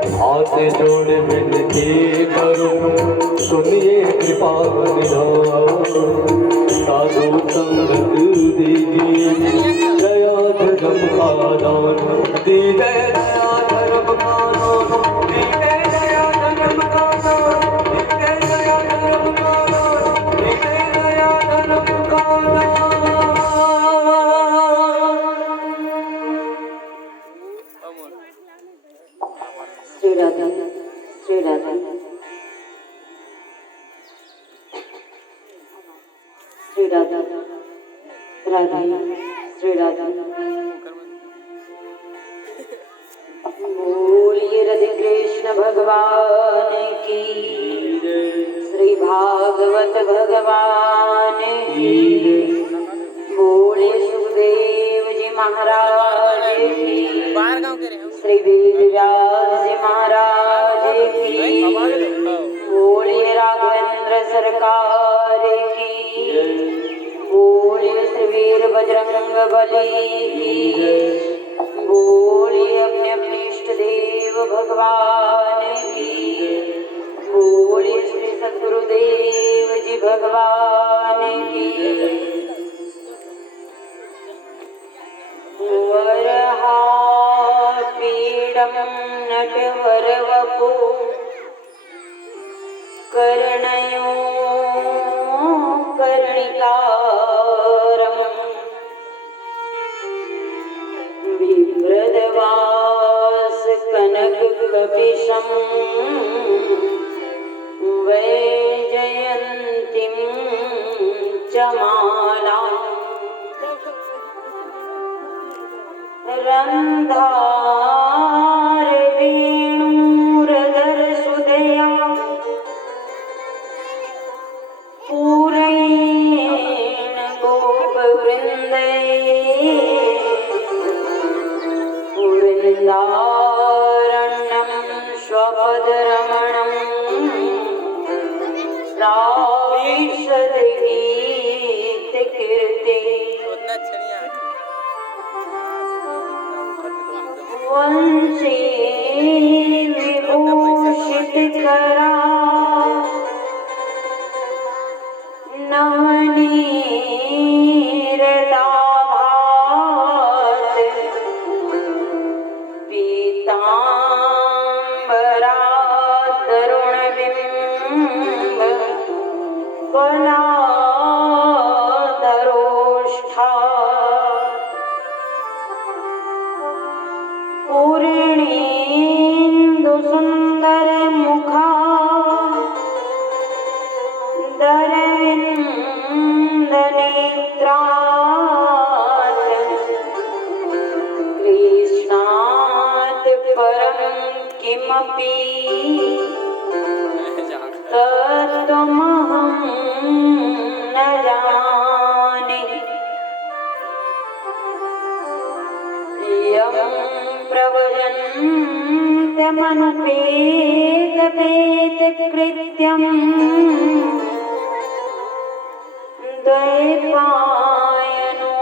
हाथ जोड़ विनती करूं, सुनिए कृपा निधान। साधु संगत दीजिए, दया धर्म का दान। दीजिए दया धर्म का दान, दीजिए दया धर्म का दान, दीजिए दया धर्म का दान, दीजिए दया धर्म का दान। श्री राधा, श्री राधा, श्री राधा, राधा, श्री राधा। बोलिए राधे कृष्ण भगवान की, श्री भागवत भगवान की। बोले सुखदेव जी महाराज की, श्री वेदव्यास जी महाराज की। बोलिए राघवेंद्र सरकार की, बोलिए श्री वीर बजरंग बली की। बोलिए अपने अपने इष्ट देव भगवान की। बोलिए श्री सद्गुरुदेव जी भगवान की। वरहा पीडं नटवरवपु कर्णयो कर्णिकारं बिभ्रदवास कनककपिशं वैजयन्तीं च मालाम् रंधार वेणुरधर सुदया पूरेण गोपवृंदै वृन्दारण्यं स्वपदरमणं प्राविशद गीतकीर्ते वंशी विभूषित करा नवनीरदाभात पीतांबरा तरुणबिंब कलाधरोष्ठा पूर्णेन्दु सुंदर मुखा दरविंद नेत्रात् कृष्णात् परं किमपि तत्त्वमहं न जाने। यं प्रव्रजन्तमनुपेतपेतकृत्यं द्वैपायनो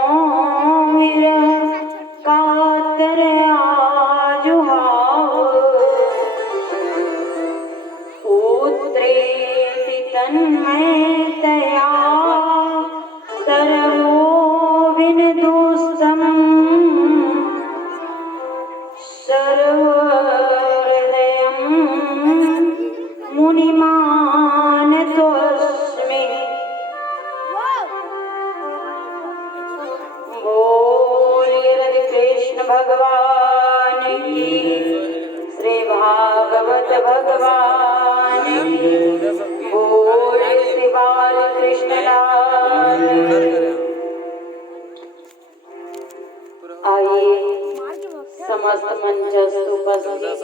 विरहकातर आजुहाव पुत्रेति तन्मयतया सर्वो विनदोस्तम् सर्वहृदयं मुनिमानतोऽस्मि। बोलिए राधे कृष्ण भगवान की, श्री भागवत भगवान की। बोले श्री बाल कृष्ण लाल। आइए समस्त मंचस्थ उपस्थित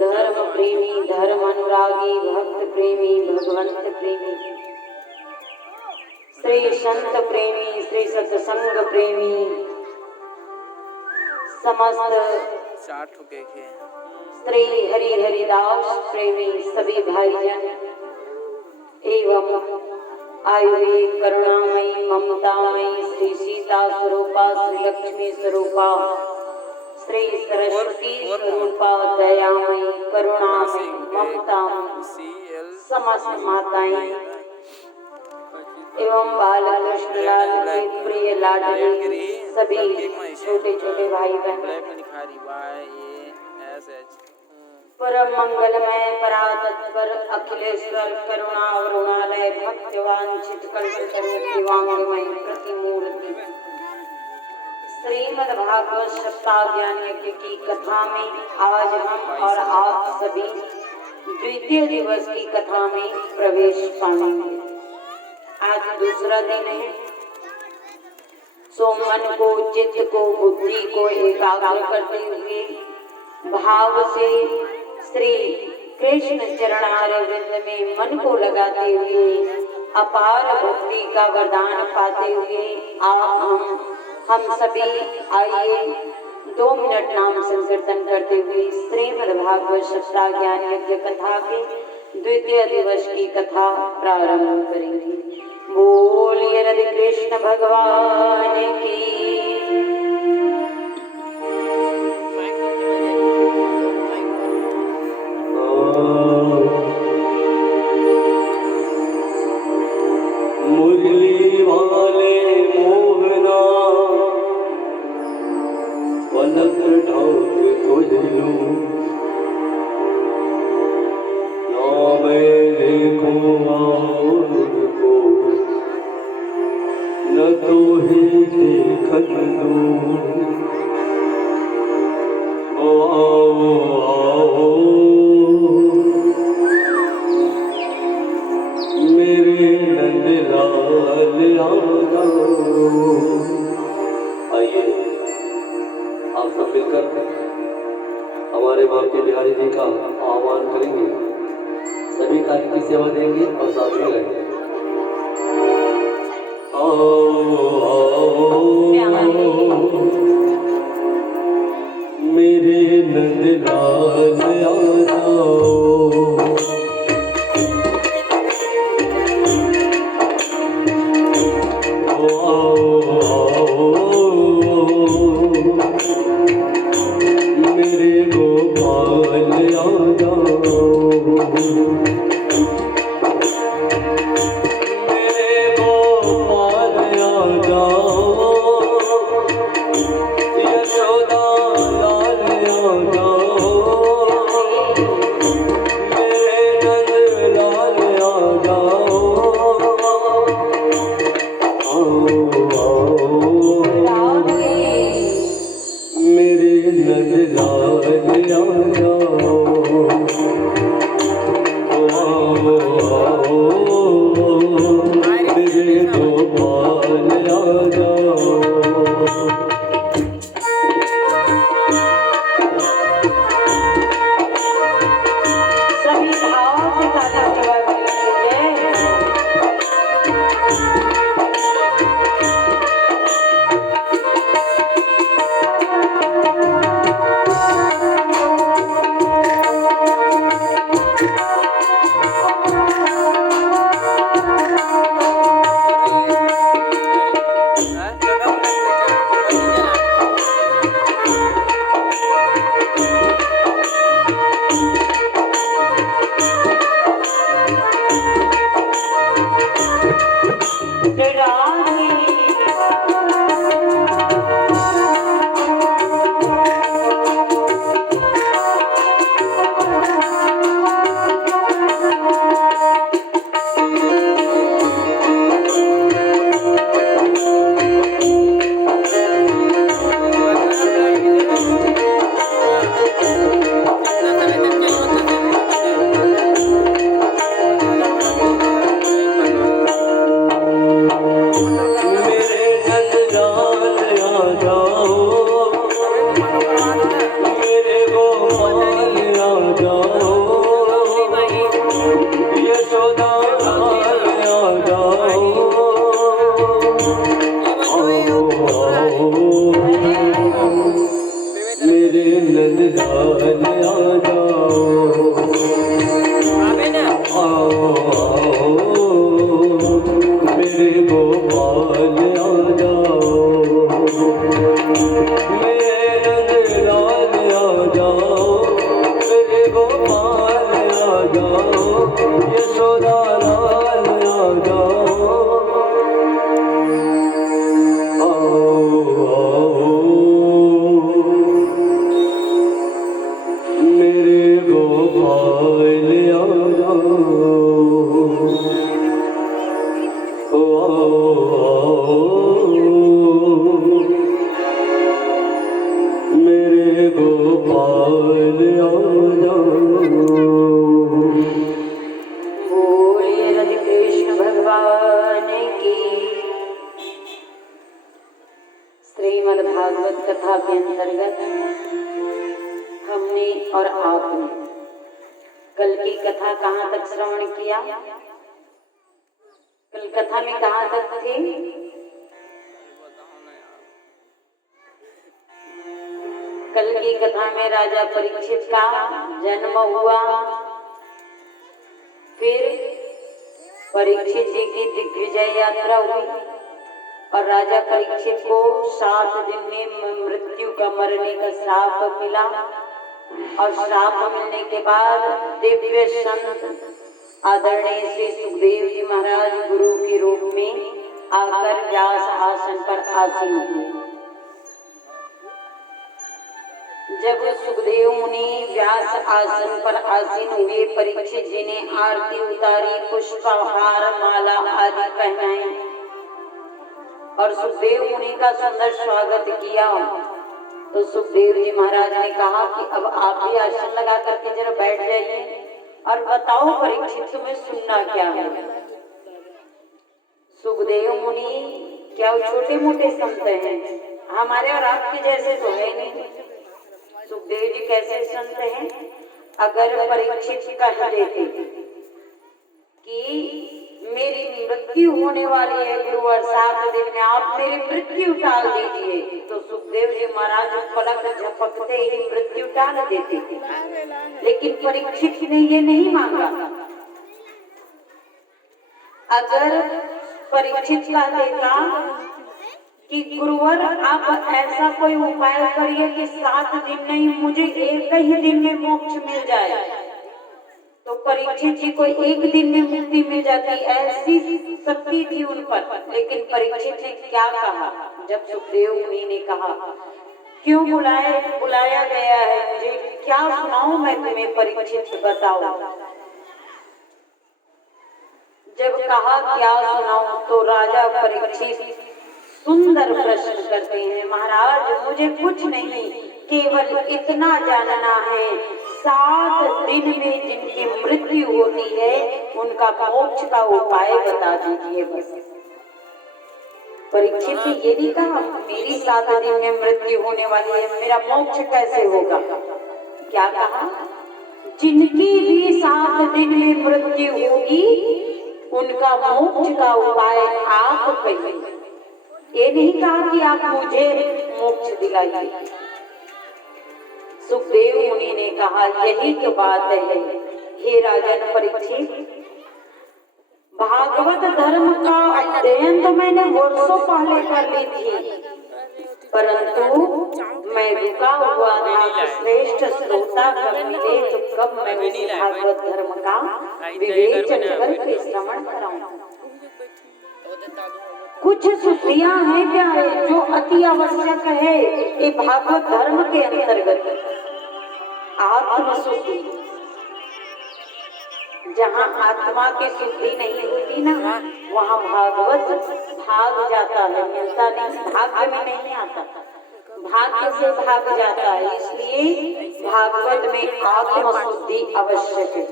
धर्म प्रेमी, धर्म अनुरागी, भक्त प्रेमी, भगवंत प्रेमी, श्री संत प्रेमी, श्री सत्संग प्रेमी, समस्त श्री हरि हरिदास प्रेमी सभी भाईजन एवं आयुरी करुणामयी ममतामयी श्री सीता स्वरूपा, श्री लक्ष्मी स्वरूपा, श्री सरस्वती स्वरूपा दयामयी करुणामयी ममतामयी समस्त माताएं एवं बाल कृष्ण लाल के प्रिय लाडले सभी छोटे छोटे भाई बहन परम मंगलमय परातत्पर अखिलेश्वर करुणा वरुणालय भक्तवांछित कल्पतरुवांगमय प्रतिमूर्ति श्रीमद् भागवत सप्ताह ज्ञान यज्ञ की कथा में आज हम और आप सभी द्वितीय दिवस की कथा में प्रवेश पाएंगे। आज दूसरा दिन है। सो मन को, चित्त को, बुद्धि को एकाग्र करते हुए भाव से श्री कृष्ण चरणारविंद में मन को लगाते हुए अपार भक्ति का वरदान पाते हुए हम सभी आइए 2 मिनट नाम संकीर्तन करते हुए श्रीमद् भागवत सप्ताह ज्ञान यज्ञ कथा के द्वितीय दिवस की कथा प्रारंभ करेंगे। बोलिए राधे कृष्ण भगवान की। मुरली वाले मोहना पलक ढाक कोयलू ना मैं देखूं को न तो ही देख लूं। आओ आओ मेरे नंदलाल आ जाओ। आइए आप सब मिलकर हमारे बांके बिहारी जी का आह्वान करेंगे, सभी कार्य की सेवा देंगे और साथ में रहेंगे। आओ आओ मेरे नंदलाल आ जाओ। मेरे गोपाल आ जाओ। मेरे गोपाल आ जाओ। यशोदा लाल आ जाओ। राधा लाल आ जाओ, आओ आओ मेरे गोपाल आ जाओ, आओ मेरे गोपाल आ जाओ। बोलिए राधे कृष्ण भगवान की। श्रीमद् भागवत कथा के अंतर्गत हमने और आपने कल की कथा कहाँ तक श्रवण किया? कल कथा में कहाँ तक थे? कल की कथा में राजा परीक्षित का जन्म हुआ, फिर परीक्षित जी की दिग्विजय यात्रा हुई और राजा परीक्षित को 7 दिन में मृत्यु का मरने का श्राप मिला और श्राप मिलने के बाद दिव्य संत आदरणीय श्री सुखदेव जी महाराज गुरु के रूप में आकर व्यास आसन पर आसीन हुए। जब सुखदेव मुनि व्यास आसन पर आसीन हुए, परीक्षित जी ने आरती उतारी, पुष्पहार माला आदि पहनाए और सुखदेव मुनि का सुंदर स्वागत किया। तो सुखदेव जी महाराज ने कहा कि अब आप भी आसन लगा करके जरा बैठ जाइए और बताओ परीक्षित तुम्हें सुनना क्या है। सुखदेव मुनि क्या वो छोटे मोटे संत हैं? हमारे और आपके जैसे तो है नहीं। सुखदेव जी कैसे संत हैं? अगर परीक्षित कह देते कि मेरी मृत्यु होने वाली है गुरुवर, 7 दिन में आप मेरी मृत्यु टाल दीजिए, तो सुखदेव जी महाराज पलक झपकते ही मृत्यु टाल देते थे। लेकिन परीक्षित ने ये नहीं मांगा। अगर परीक्षित कह देता कि गुरुवर आप ऐसा कोई उपाय करिए कि 7 दिन नहीं मुझे एक ही दिन में मोक्ष मिल जाए, तो परीक्षित जी को एक दिन में मुक्ति मिल जाती, ऐसी शक्ति थी उन पर। लेकिन परीक्षित ने क्या कहा? जब सुखदेव मुनि ने कहा क्यों बुलाया गया है, मुझे क्या सुनाऊं मैं तुम्हें परीक्षित, बताओ। जब कहा क्या सुनाऊं, तो राजा परीक्षित सुंदर प्रश्न करते हैं, महाराज मुझे कुछ नहीं, केवल इतना जानना है 7 दिन में जिनकी मृत्यु होती है उनका मोक्ष का उपाय बता दीजिए बस। परीक्षित ने ये नहीं कहा मेरी 7 दिन में मृत्यु होने वाली है, मेरा मोक्ष कैसे होगा। क्या कहा? जिनकी भी 7 दिन में मृत्यु होगी उनका मोक्ष का उपाय आप कहिए। ये नहीं कहा कि आप मुझे मोक्ष दिलाइए। सुखदेव मुनि ने कहा यही तो बात है हे राजन परीक्षित, भागवत धर्म का अध्ययन तो मैंने वर्षों पहले कर ली थी, परंतु मैं रुका हुआ था श्रेष्ठ श्रोता कब मिले तो कब मैं उसे भागवत धर्म का विवेचन करके श्रवण कराऊं। कुछ शुद्धियां हैं प्यारे जो अति आवश्यक है ये भागवत धर्म के अंतर्गत। आत्मशुद्धि, जहाँ आत्मा की शुद्धि नहीं होती ना वहाँ भागवत भाग जाता है, मिलता नहीं, भाग्य में नहीं आता, भाग्य से भाग जाता है। इसलिए भागवत में आत्मशुद्धि आवश्यक है।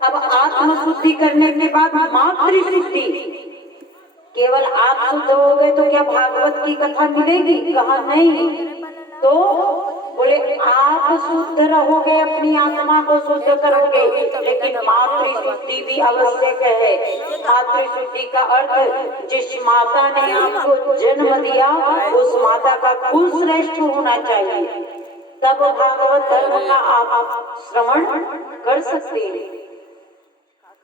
अब आत्मशुद्धि करने के बाद मातृशुद्धि, केवल आप शुद्ध हो गए तो क्या भागवत की कथा मिलेगी? कहा नहीं। तो बोले आप शुद्ध रहोगे, अपनी आत्मा को शुद्ध करोगे, लेकिन मातृशुद्धि भी आवश्यक है। मातृशुद्धि का अर्थ जिस माता ने आपको जन्म दिया उस माता का कुल श्रेष्ठ होना चाहिए, तब भागवत धर्म का आप श्रवण कर सकते हैं।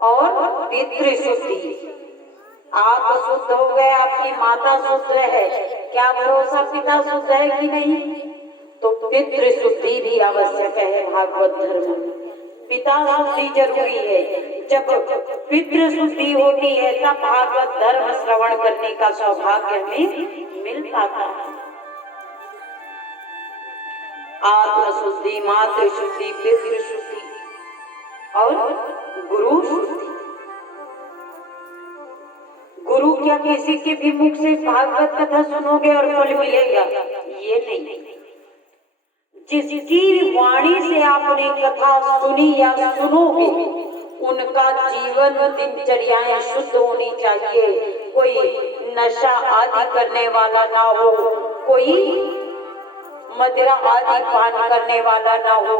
और पितृशुद्धि, आप शुद्ध हो गए, आपकी माता शुद्ध है, क्या भरोसा पिता शुद्ध है कि नहीं? तो पितृशुद्धि भी आवश्यक है भागवत धर्म में। पिता शुद्धि जरूरी है। जब पितृ शुद्धि होती है तब भागवत धर्म श्रवण करने का सौभाग्य हमें मिल पाता है। आत्म शुद्धि, मातृ शुद्धि, पितृ शुद्धि और गुरु शुद्धि। गुरु क्या किसी के भी मुख से भागवत कथा सुनोगे और फल मिलेगा? ये नहीं। जिसकी वाणी से आपने कथा सुनी या सुनोगे उनका जीवन दिनचर्याएं शुद्ध होनी चाहिए। कोई नशा आदि करने वाला ना हो, कोई मदिरा आदि पान करने वाला ना हो,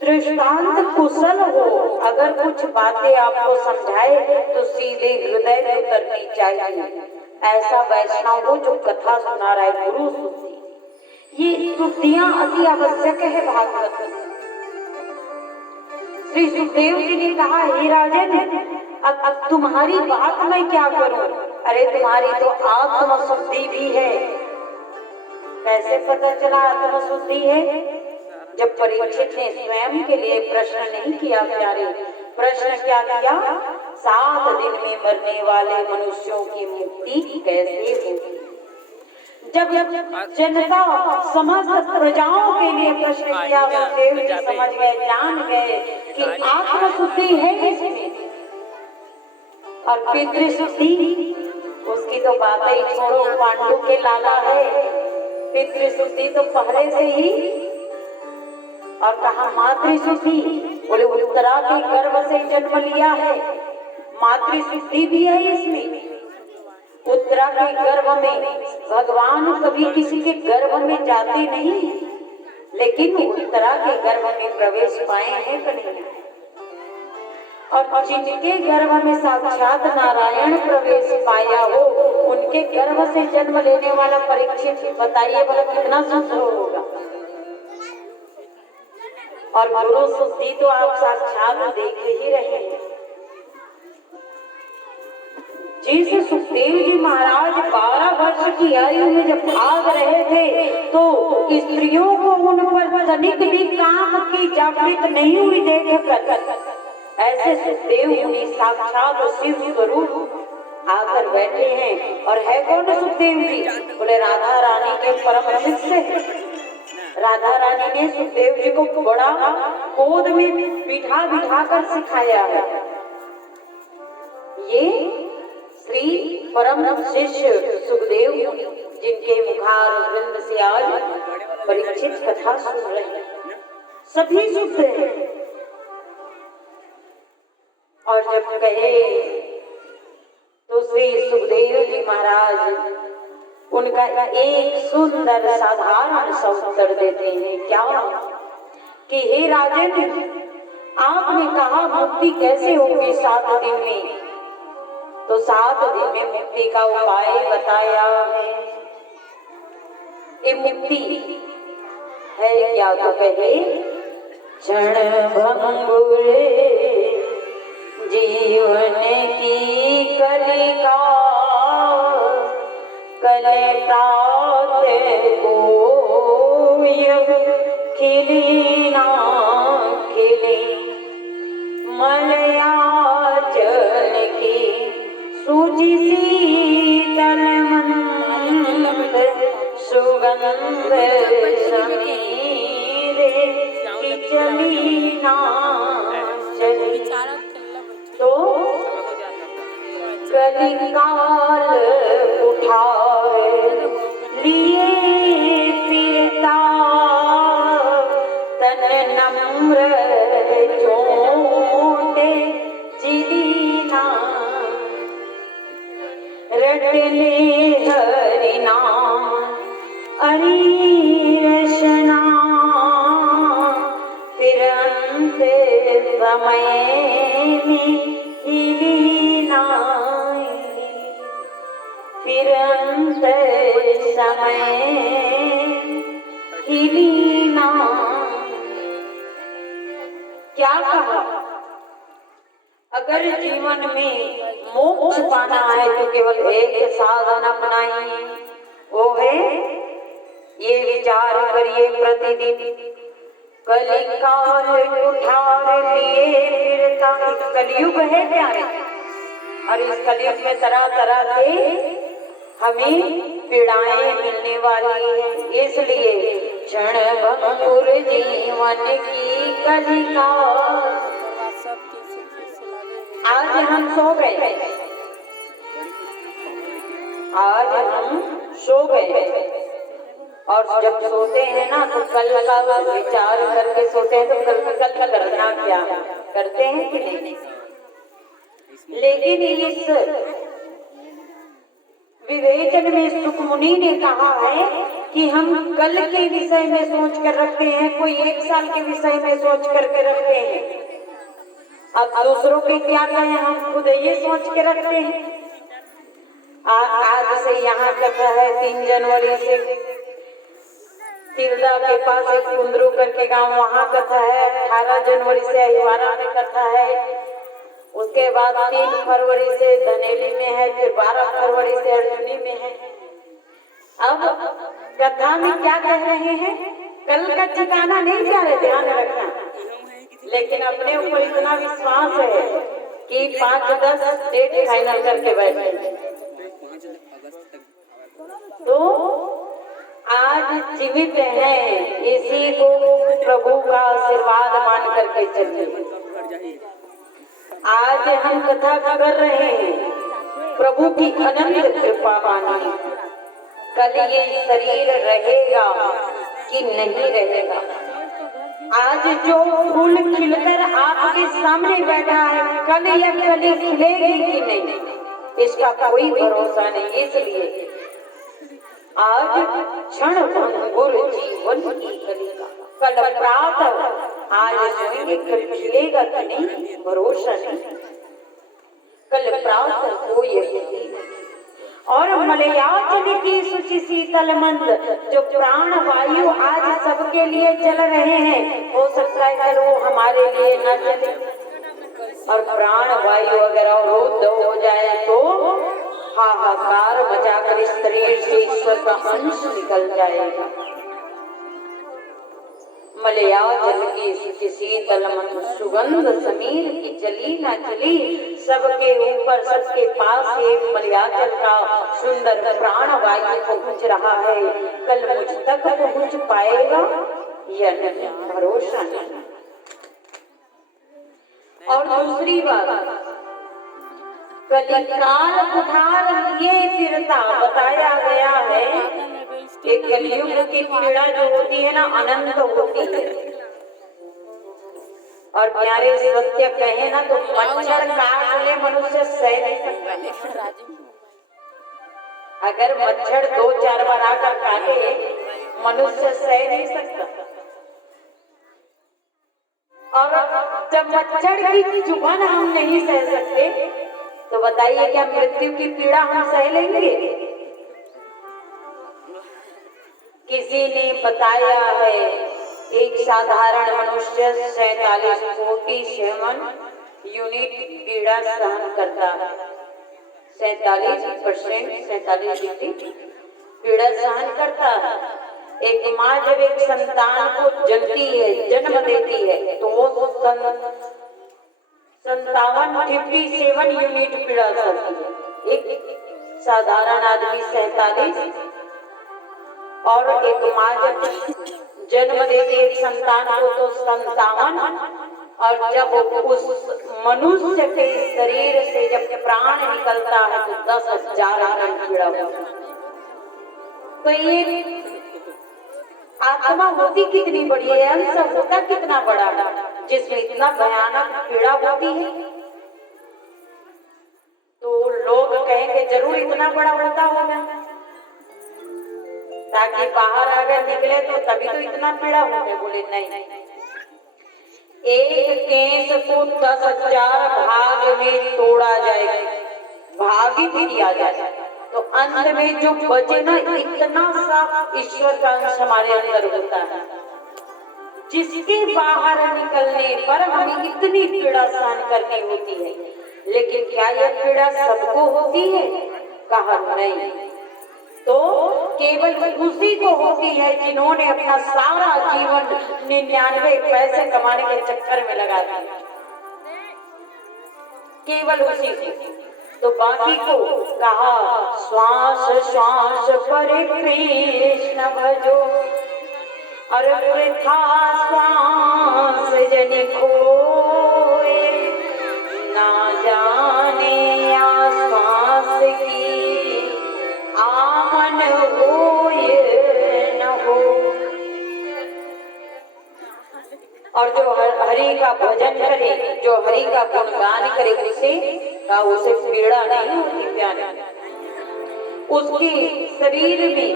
दृष्टांत कुशल हो। अगर कुछ बातें आपको समझाए तो सीधे हृदय में उतरनी चाहिए। ऐसा वैष्णव हो जो कथा सुना रहा है। गुरु शुद्धि, ये शुद्धियां अति आवश्यक है भागवत में। श्री सुखदेव जी ने कहा, हे राजन, अब तुम्हारी बात मैं क्या करूं? अरे तुम्हारी तो आत्म शुद्धि भी है। कैसे पता चला आत्म शुद्धि है? जब परीक्षित ने स्वयं के लिए प्रश्न नहीं किया प्यारे, प्रश्न क्या किया? 7 दिन में मरने वाले मनुष्यों की मुक्ति कैसे होगी? जब जनता समस्त प्रजाओं के लिए प्रश्न किया, सुखदेव जी समझ गए, जान गए कि आत्म शुद्धि है इसमें। और पितृ शुद्धि, उसकी तो बात ही छोड़ो, पांडु के लाला है। पितृ शुद्धि तो पहले से ही। और कहा मातृ शुद्धि, बोले उत्तरा के गर्भ से जन्म लिया है, मातृ शुद्धि भी है इसमें। उत्तरा के गर्भ में भगवान कभी किसी के गर्भ में जाते नहीं, लेकिन उत्तरा के गर्भ में प्रवेश पाए हैं कि नहीं? और जिनके गर्भ में साक्षात नारायण प्रवेश पाया हो, उनके गर्भ से जन्म लेने वाला परीक्षित, बताइए भला कितना शुद्ध होगा। और गुरु शुद्धि तो आप साक्षात देख ही रहे हैं। जिस सुखदेव जी महाराज 12 वर्ष की आयु में जब भाग रहे थे तो स्त्रियों को उन पर तनिक भी काम की जागृत नहीं हुई देखकर ऐसे सुखदेव मुनि साक्षात शिव स्वरूप आकर बैठे हैं। और है कौन सुखदेव जी? बोले राधा रानी के परम शिष्य। राधा रानी ने सुखदेव जी को बड़ा गोद में बिठा बिठा कर सिखाया है। ये श्री परम शिष्य सुखदेव जिनके मुखार वृंद से आज परीक्षित कथा सुन रहे हैं, सभी शुद्ध हैं। और जब कहे तो श्री सुखदेव जी महाराज उनका एक सुंदर साधारण सा उत्तर देते हैं। क्या? कि हे राजन, आपने कहा मुक्ति कैसे होगी 7 दिन में, तो 7 दिन में मुक्ति का उपाय बताया है। ये मुक्ति है क्या? तो कहे क्षण भंगुरे जीवन की कलिका, कलतात कोय खिली ना खिली, मलयाचल की सूजी शीतल मंद, सुगंध समीरे की चली ना चली। तो कलिकाल उठाए लिए फिरता, तन नम्र चोटे जिलीना, रटले हरिना अरीरशना, फिर अंत समय में हिलीना, फिर अंत समय हिलीना। क्या कहा? अगर जीवन में मोक्ष पाना है तो केवल एक साधन अपनाइए, वो है ये विचार करिए प्रतिदिन कलिकाल कुठार लिए फिरता। कलयुग है प्यारे, और इस कलयुग में तरह तरह के हमें पीड़ाएं मिलने वाली हैं। इसलिए क्षण भंगुर जीवन की कलिकाल। आज हम सो गए, आज हम सो गए, और जब सोते हैं ना तो कल का विचार करके सोते हैं, तो कल करना क्या करते हैं कि नहीं। लेकिन इस विवेचन में सुखमुनि ने कहा है कि हम कल के विषय में सोच कर रखते हैं, कोई 1 साल के विषय में सोच करके रखते हैं। अब दूसरों के क्या कहें, हम खुद ये सोच के रखते हैं। आज से यहाँ कथा है 3 जनवरी से तिलदा के पास एक कुंदरू करके गांव, वहाँ कथा है। 18 जनवरी से अहिवारा में कथा है। उसके बाद 3 फरवरी से धनेली में है, फिर 12 फरवरी से अर्जुनी में है। अब कथा में क्या कह रहे हैं, कल का ठिकाना नहीं जा रहे, ध्यान रखना। लेकिन अपने ऊपर इतना विश्वास है कि 5-10 डेट फाइनल करके बैठे। तो आज जीवित हैं, इसी को प्रभु का आशीर्वाद मान करके चलिए। आज हम कथा कर रहे हैं, प्रभु की अनंत कृपा मानी। कल ये शरीर रहेगा कि नहीं रहेगा। आज जो फूल खिलकर आपके सामने बैठा है, कल यह कली खिलेगी कि नहीं, इसका कोई भरोसा नहीं। इसलिए आज क्षण भंगुर जीवन की कलिका, कल प्रातः आज सोएंगे कल खिलेगा कि नहीं, भरोसा नहीं। कल प्रातः कोई और मलयाचल की शुचि शीतल मंद, जो प्राण वायु आज सबके लिए चल रहे हैं, हो सकता है कल वो हमारे लिए न चले। और प्राण वायु अगर अवरुद्ध हो जाए तो हाहाकार मचाकर इस शरीर से ईश्वर का अंश निकल जाएगा। मलयाचल की शुचि शीतल मंद सुगंध समीर की चली ना चली, सबके ऊपर सबके पास एक मलयाचल का सुंदर प्राण वायु पहुंच रहा है। कल मुझ तक पहुंच पाएगा या नहीं, भरोसा नहीं। और दूसरी बात, कलिकाल कुठार लिए फिरता, बताया गया है कि कलयुग की पीड़ा जो होती है ना, अनंत होती है। और प्यारे सत्य कहे ना तो मच्छर काट ले, मनुष्य सह नहीं सकता। अगर मच्छर 2-4 बार आकर काटे, मनुष्य सह नहीं सकता। और जब मच्छर की चुभन हम नहीं सह सकते, तो बताइए क्या मृत्यु की पीड़ा हम सह लेंगे। किसी ने बताया है एक साधारण मनुष्य 47 कोटि सेवन यूनिट पीड़ा सहन करता है। 47% 47 यूनिट पीड़ा सहन करता है। एक माँ जब एक संतान को जनती है, जन्म देती है, तो वो 57 यूनिट पीड़ा सहती है। एक साधारण आदमी 47, और एक माँ जब जन्म देती है एक संतान को तो 57, और जब उस मनुष्य के शरीर से जब प्राण निकलता है तो 10,000 यूनिट पीड़ा होती है। तो ये आत्मा होती कितनी बड़ी है, अंश होता कितना बड़ा, जिसमें इतना भयानक पीड़ा होती है। तो लोग कहेंगे जरूर इतना बड़ा होता होगा, ताकि बाहर अगर निकले तो तभी तो इतना पीड़ा होता। बोले नहीं, एक केस को 10,000 भाग में तोड़ा जाए, भाग ही दिया जाए, तो अंत में जो बचे ना, इतना सा ईश्वर का अंश हमारे अंदर होता है, जिसके बाहर निकलने पर हमें इतनी पीड़ा सहन करनी होती है। लेकिन क्या यह पीड़ा सबको होती है? कहा नहीं। तो केवल उसी को होती है जिन्होंने अपना सारा जीवन 99 पैसे कमाने के चक्कर में लगा दिया, केवल उसी को। तो बाकी को कहा श्वास श्वास पर कृष्ण भजो, और वृथा श्वास जन खोए, ना जाने आश्वास की आमन होए न हो। और जो हरि का भजन करे, जो हरि का गुणगान करे, उसे पीड़ा नहीं होती प्यारे। उसके शरीर में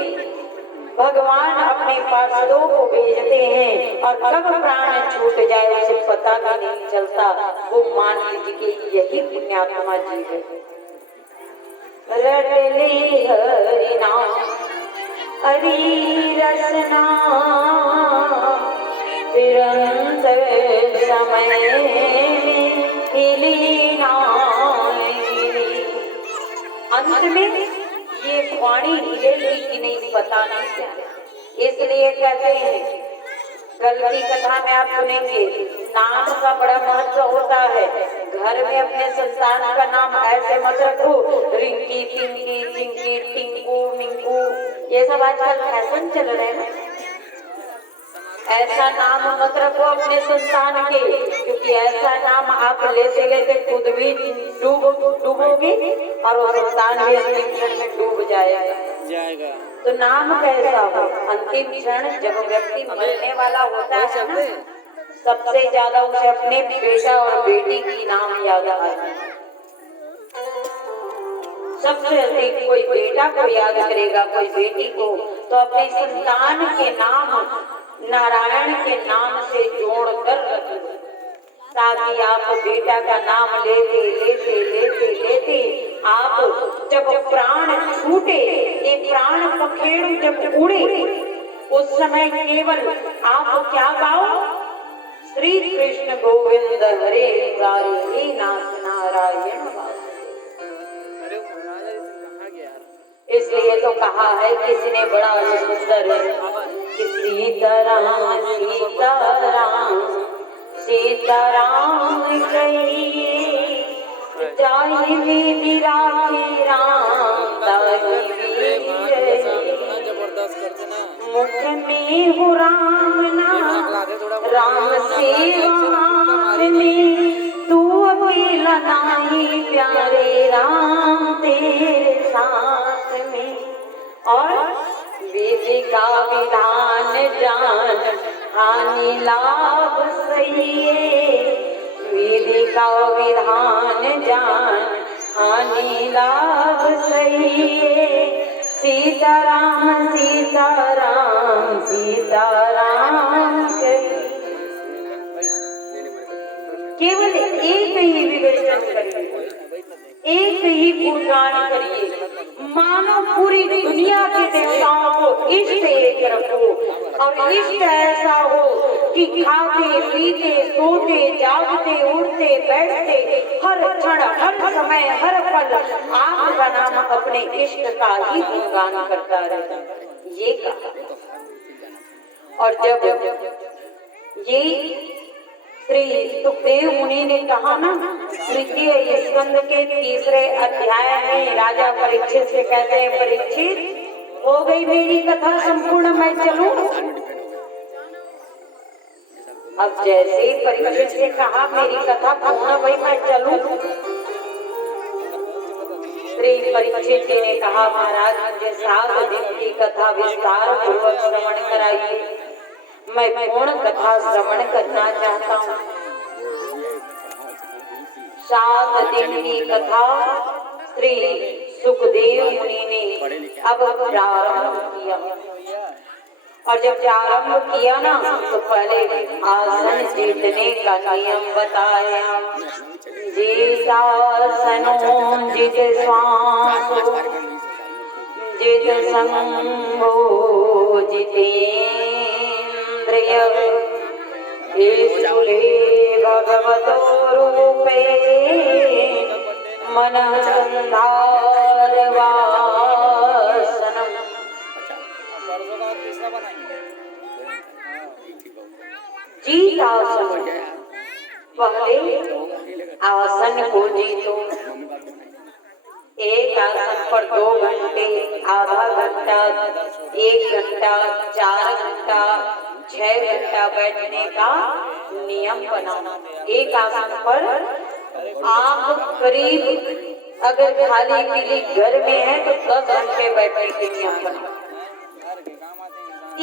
भगवान अपने पार्षदों को भेजते हैं, और कब प्राण छूट जाए उसे पता भी नहीं चलता। वो मान लीजिए कि यही पुण्यात्मा जी है। रट ले हरि नाम हरि रसना, निरंतर समय में लीना। अंत में ये वाणी हिलेगी कि नहीं पता नहीं क्या, इसलिए कहते हैं कल की कथा में आप सुनेंगे नाम का बड़ा महत्व होता है। घर में अपने संतान का नाम ऐसे मत रखो रिंकी टिंकी चिंकी टिंकू मिंकू, ये सब आजकल फैशन चल रहे हैं। ऐसा नाम मत रखो अपने संतान के, क्योंकि ऐसा नाम आप लेते लेते खुद भी डूबोगे और वो संतान भी अंतिम क्षण में डूब जाएगा। तो नाम कैसा हो, अंतिम क्षण जब व्यक्ति मरने वाला होता है ना, सबसे ज्यादा उसे अपने बेटा और बेटी की नाम याद आता है। सबसे अधिक कोई बेटा को याद करेगा, कोई बेटी को, तो अपने संतान के नाम नारायण के नाम से जोड़कर रखें, ताकि आप बेटा का नाम लेते लेते लेते लेते आप जब प्राण छूटे, ये प्राण पखेरु जब उड़े, उस समय केवल आप क्या गाओ, श्री कृष्ण गोविंद हरे मुरारी नाथ नारायण वासुदेव। इसलिए तो कहा है किसी ने बड़ा सुंदर कि सीताराम सीताराम सीताराम कहिए, जाहि विधि राखी राम ताहि विधि, मुख में हो राम नाम राम सेवा, तू अकेला नाही प्यारे राम तेरे साथ में। और विधि का विधान जान हानि लाभ सही, विधि का विधान जान हानि लाभ सही। सीताराम सीताराम सीताराम केवल एक ही विवेचन करिए, एक ही गुणगान करिए, मानो पूरी दुनिया के देवताओं को इष्ट एक रखो, और इष्ट ऐसा हो कि खाते पीते सोते जागते उठते बैठते हर क्षण हर समय हर पल आपका नाम अपने इष्ट का ही गुणगान करता रहता, ये कहा। और जब ये श्री सुखदेव मुनि ने कहा ना, तृतीय स्कंद के तीसरे अध्याय में राजा परीक्षित से कहते हैं, परीक्षित हो गई मेरी कथा संपूर्ण, मैं चलूं? अब जैसे ही परीक्षित से कहा मेरी कथा पूर्ण भाई मैं चलूं, श्री परीक्षित जी ने कहा महाराज मुझे 7 दिन की कथा विस्तार पूर्वक श्रवण कराइए, मैं पूर्ण कथा श्रवण करना चाहता हूँ। 7 दिन की कथा श्री सुखदेव मुनि ने अब प्रारंभ किया, और जब प्रारंभ किया ना तो पहले आसन जीतने का नियम बताया। जीतासनो जित श्वासो जित संगो जितेन्द्रिय, भगवतो रूपे मनः संधार वासनम्, जीत आसन, पहले आसन को जीतो। एक आसन पर 2 घंटे, आधा घंटा, 1 घंटा, 4 घंटा, 6 घंटा बैठने का नियम बनाओ। एक आसन पर आप करीब अगर खाली पीली घर में है तो 10 घंटे बैठने के नियम बनाओ।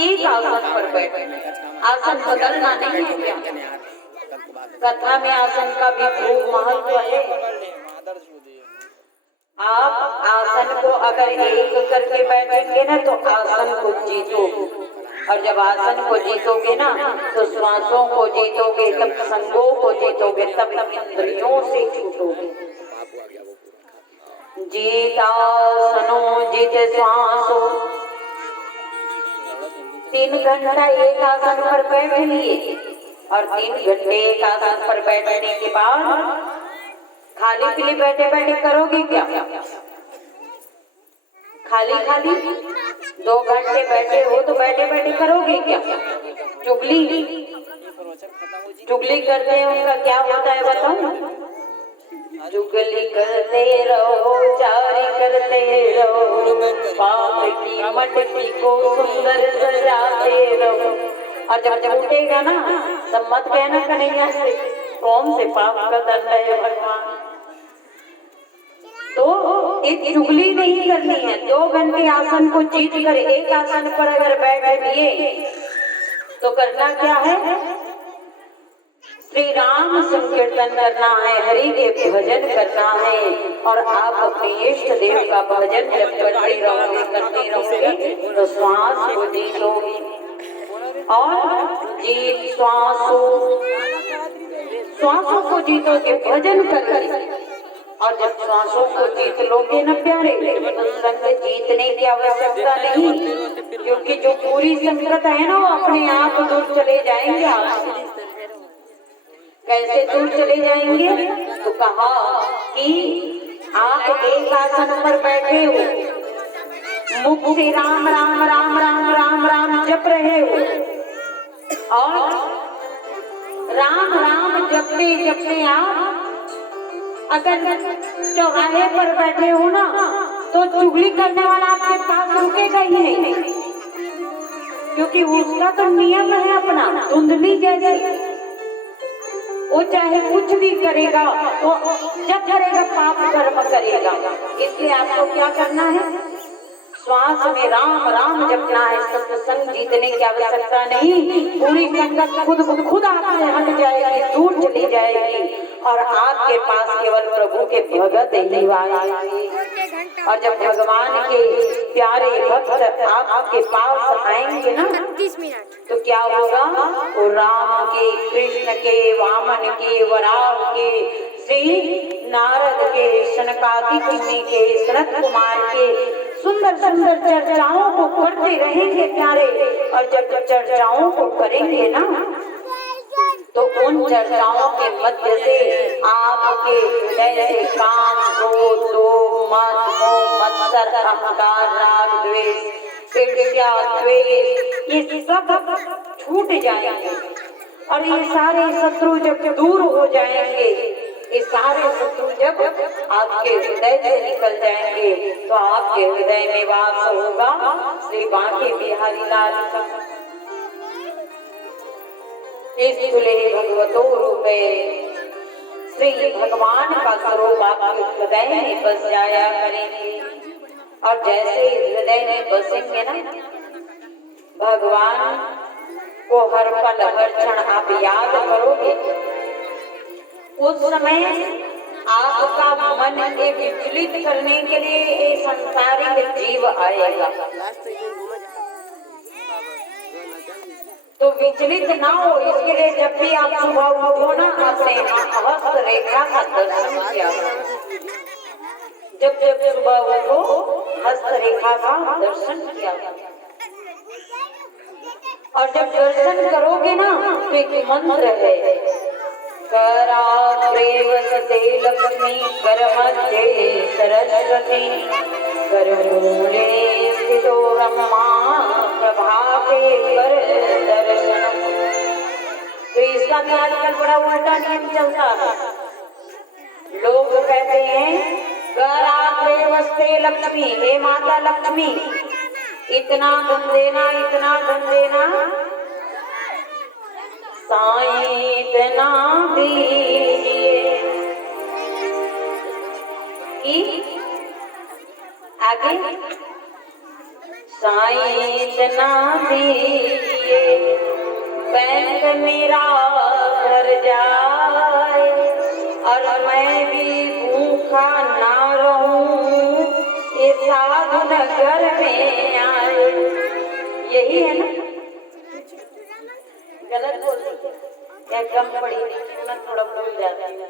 एक आसन पर बैठे, आसन बदलना नहीं है क्या? कथा में आसन का भी खूब महत्व है। आप आसन को अगर एक करके बैठेंगे ना तो आसन को जीतोगे, और जब आसन को जीतोगे ना तो श्वासों को जीतोगे, तब संगों को जीतोगे, तब इंद्रियों से छूटोगे। जीतासनो जीत श्वासो। 3 घंटा एक आसन पर बैठ लिए और 3 घंटे एक आसन पर बैठने के बाद खाली पीली बैठे बैठे करोगे क्या? खाली 2 घंटे बैठे हो तो बैठे बैठे करोगे क्या? चुगली करते हैं, उनका क्या होता है बताऊं? चुगली करते रहो, चारी करते रहो, पाप की मटकी को सुंदर सजाते रहो। और जब छूटेगा ना तब मत कहना कन्हैया से कौन से पाप का दंड है भगवान। तो एक चुगली नहीं करनी है। 2 घंटे आसन को जीत कर एक आसन पर अगर बैठ लिए तो करना क्या है? श्री राम संकीर्तन करना है, हरि के भजन करना है, और आप अपने इष्ट देव का भजन जब करते रहोगे तो श्वास को जीतोगे। और जीत श्वासों को जीतोगे भजन करके। और जब श्वासों को जीत लोगे न प्यारे तो संग जीतने की आवश्यकता नहीं, क्योंकि जो पूरी संगत है ना वो अपने आप दूर चले जाएंगे। आप कैसे दूर चले जाएंगे? तो कहा कि आप एक आसन पर बैठे हो, मुख से राम राम राम राम राम राम जप रहे हो, और राम राम जपते जपते आप अगर चौराहे पर बैठे हो ना तो चुगली करने वाला आपके पास रुकेगा ही नहीं, क्योंकि उसका तो नियम है अपना धुंधली जैसे। वो चाहे कुछ भी करेगा, वो जब करेगा पाप कर्म करेगा। इसलिए आपको क्या करना है? श्वास में राम राम जपना है। सत्संग जीतने की आवश्यकता नहीं, पूरी संगत खुद आपसे हट जाएगी, दूर चली जाएगी, और आपके पास केवल प्रभु के भगत ही आएंगे। और जब भगवान के प्यारे भक्त आपके पास आएंगे ना तो क्या होगा? वो राम के, कृष्ण के, वामन के, वराह के, श्री नारद के, सनकादिक मुनि के, सनत कुमार के सुंदर सुंदर चर्चाओं को करते रहेंगे प्यारे। और जब चर्चाओं को करेंगे ना तो उन चर्चाओं के मध्य से आपके हृदय से काम, क्रोध, लोभ, मद, मोह, मत्सर, अहंकार, राग, द्वेष, ईर्ष्या, द्वेष, ये सब छूट जाएंगे। और ये सारे शत्रु जब दूर हो जाएंगे, ये सारे शत्रु जब आपके हृदय से निकल जाएंगे तो आपके हृदय में वास होगा श्री बांके बिहारी लाल का। स्थूले भगवतो रूपे श्री भगवान का स्वरूप आपके हृदय में बस जाया करेंगे। और जैसे हृदय में बसेंगे ना, भगवान को हर पल हर क्षण आप याद करोगे, उस समय आपका मन के विचलित करने के लिए संसारिक जीव आएगा। तो विचलित ना हो, इसके लिए जब भी आप सुबह उठो ना अपने हस्त रेखा का दर्शन किया। जब जब सुबह उठो हस्त रेखा का दर्शन किया। और जब दर्शन करोगे ना तो एक मंत्र है, कराग्रे वसते लक्ष्मी, कर मध्य सरस्वती, कर मूले तो रमा प्रभाते कर दर्शन। तो इसका भी आजकल बड़ा उल्टा नियम चलता है। लोग कहते हैं कराग्रे वस्ते लक्ष्मी, हे माता लक्ष्मी इतना धन देना, इतना धन देना, साईं इतना दीजिए कि आगे साईं इतना दीजिए बैंक मेरा भर जाए और मैं भी भूखा ना रहूं, ये साधु नगर में आए। यही है ना? गलत बोल क्या? कम पड़ी मैं थोड़ा भूल जाती हूँ।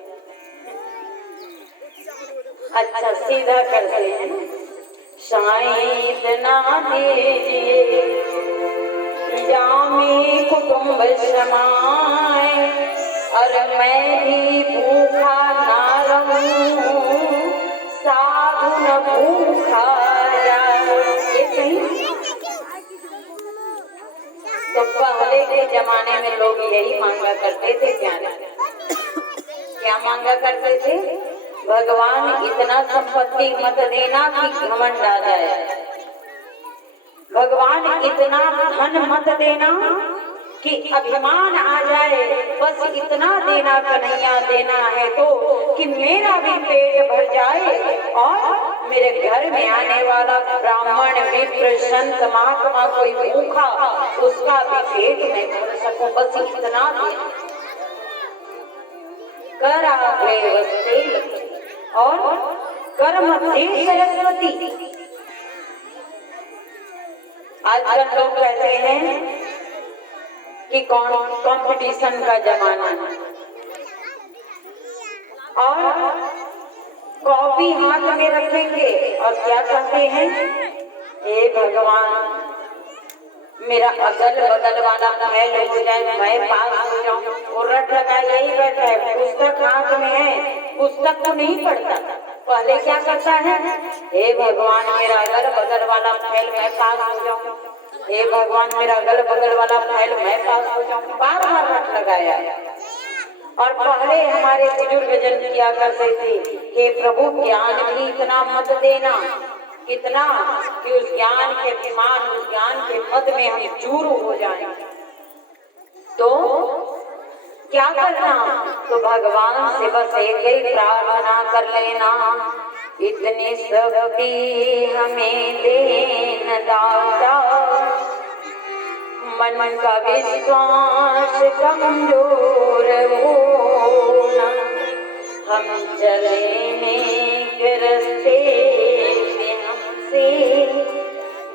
अच्छा सीधा करते हैं ना, साईं इतना दीजिए जामे कुटुंब समाए और मैं भी भूखा ना रहूं, साधु न भूखा जाए। ये सही। तो पहले के जमाने में लोग यही मांगा करते थे। क्या मांगा करते थे? भगवान इतना संपत्ति मत देना कि घमंड आ जाए, भगवान इतना धन मत देना कि अभिमान आ जाए, बस इतना देना कन्हैया देना है तो कि मेरा भी पेट भर जाए और मेरे घर में आने वाला ब्राह्मण विप्र संत महात्मा कोई भूखा उसका भी पेट में भर सकूं, बस इतना देना। कर आग्रे वस्ते और कर मध्य सरस्वती। आजकल लोग कहते हैं कि कंपटीशन का जमाना है और कॉपी हाथ में रखेंगे और क्या कहते हैं, हे भगवान मेरा अगल बगल वाला फैल हो जाए, मैं पास हो जाऊं। और रट लगा यही बैठा है, पुस्तक हाथ में है, पुस्तक तो नहीं पढ़ता। पहले क्या करता है, हे भगवान मेरा अगल बगल वाला फैल मैं पास हो जाऊं, हे भगवान मेरा अगल बगल वाला फैल मैं पास हो जाऊं, बार बार रट लगाया। और पहले हमारे बुजुर्ग जन किया करते थे, हे प्रभु ज्ञान भी इतना मत देना, कितना कि उस ज्ञान के अभिमान, उस ज्ञान के मद में हम चूर हो जाएं। तो क्या करना, तो भगवान से बस एक ही प्रार्थना कर लेना, इतनी शक्ति हमें देना दाता, मन का विश्वास कमजोर होना, हम चले के रास्ते पे हमसे